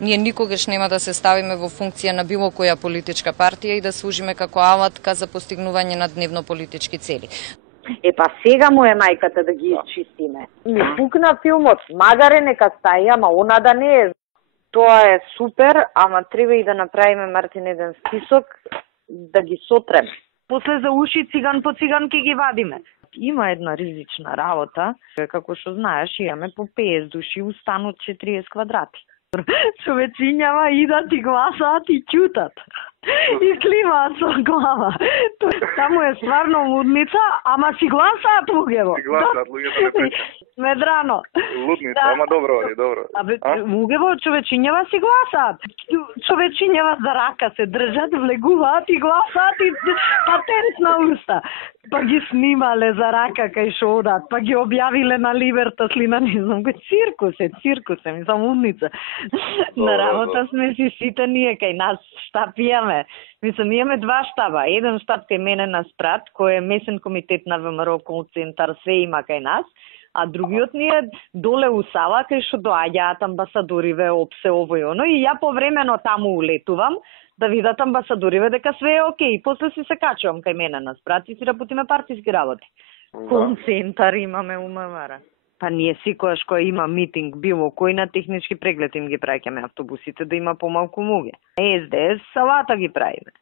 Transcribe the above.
Ние никогаш нема да се ставиме во функција на било која политичка партија и да служиме како алатка за постигнување на дневно-политички цели. Па сега му е мајката да ги изчистиме. Ми пукна филмот, магаре нека стаи, ама она да не е. Тоа е супер, ама треба и да направиме, Мартин, еден список да ги сотреме. После за уши циган по циган ке ги вадиме. Има една ризична работа, како што знаеш, имаме по 50 души, устанот 40 квадрати. Човечињава идат и гласаат и ќутат. И климаат со глава. Таму е стварно лудница, ама си гласаат луѓево. Си гласаат луѓето не пречат. Медрано. Лудница, ама добро е, добро. Луѓево, човечињава си гласаат. Човечињава за рака се држат, влегуваат и гласаат и патент на уста. Па ги снимале за рака кај шо одат, па ги објавиле на Либертас ли на не знам кој циркус е, мислам умница. На работа сме си сите ние кај нас штаб имаме. Мислам, имаме два штаба. Еден штаб кај мене на Спрат, кој е месен комитет на ВМРО кол центар, се има кај нас, а другиот ни е доле у Сава, кај што доаѓаат амбасадориве, опсе, ово и оно, и ја повремено таму улетувам, да видат амбасадориве дека све е окей. После си се качувам кај мене на Спрат и си работиме партиски работи. Концентар имаме у МВР. Па ние секојаш кој има митинг, било кој на технички преглед им ги праќаме автобусите да има помалку луѓе. СДС салата ги правиме.